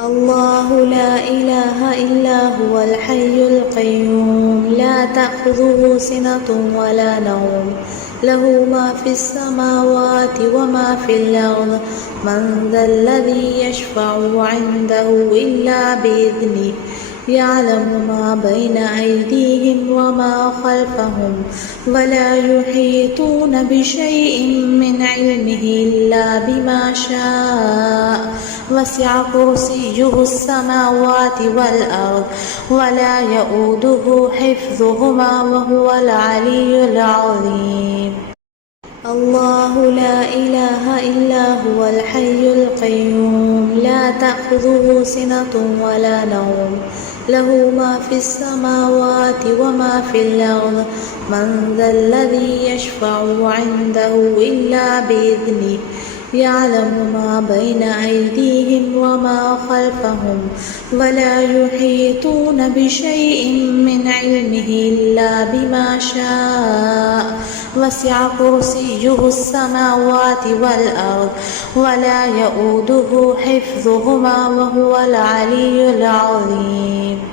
الله لا إله إلا هو الحي القيوم لا تأخذه سنة ولا نوم له ما في السماوات وما في الأرض من ذا الذي يشفع عنده إلا بإذنه يعلم ما بين أيديهم وما خلفهم ولا يحيطون بشيء من علمه إلا بما شاء وسع كرسيه السماوات والأرض ولا يؤوده حفظهما وهو العلي العظيم الله لا إله إلا هو الحي القيوم لا تأخذه سنة ولا نوم له ما في السماوات وما في الأرض من ذا الذي يشفع عنده إلا بإذنه يعلم ما بين أيديهم وما خلفهم ولا يحيطون بشيء من علمه إلا بما شاء وسع كرسيه السماوات والأرض ولا يؤوده حفظهما وهو العلي العظيم